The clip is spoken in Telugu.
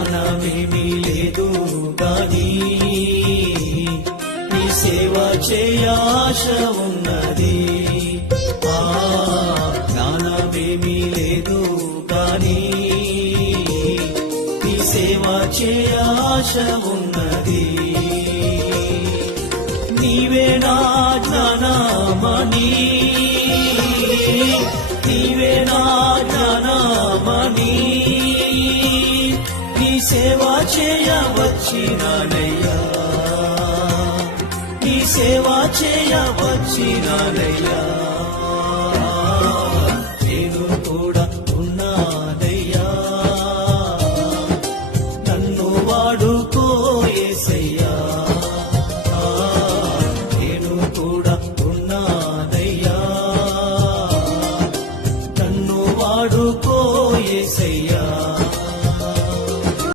జ్ఞానమేమీ లేదు గాని నీ సేవ చేయ ఆశ ఉన్నది. జ్ఞానమేమీ లేదు గాని నీ సేవ చేయ ఆశ ఉన్నది. నీవే నా జ్ఞానమణి, నీవే నా జ్ఞానమణి, నీ సేవ చేయవచ్చినానయ్యా, నీ సేవ చేయవచ్చినానయ్యా.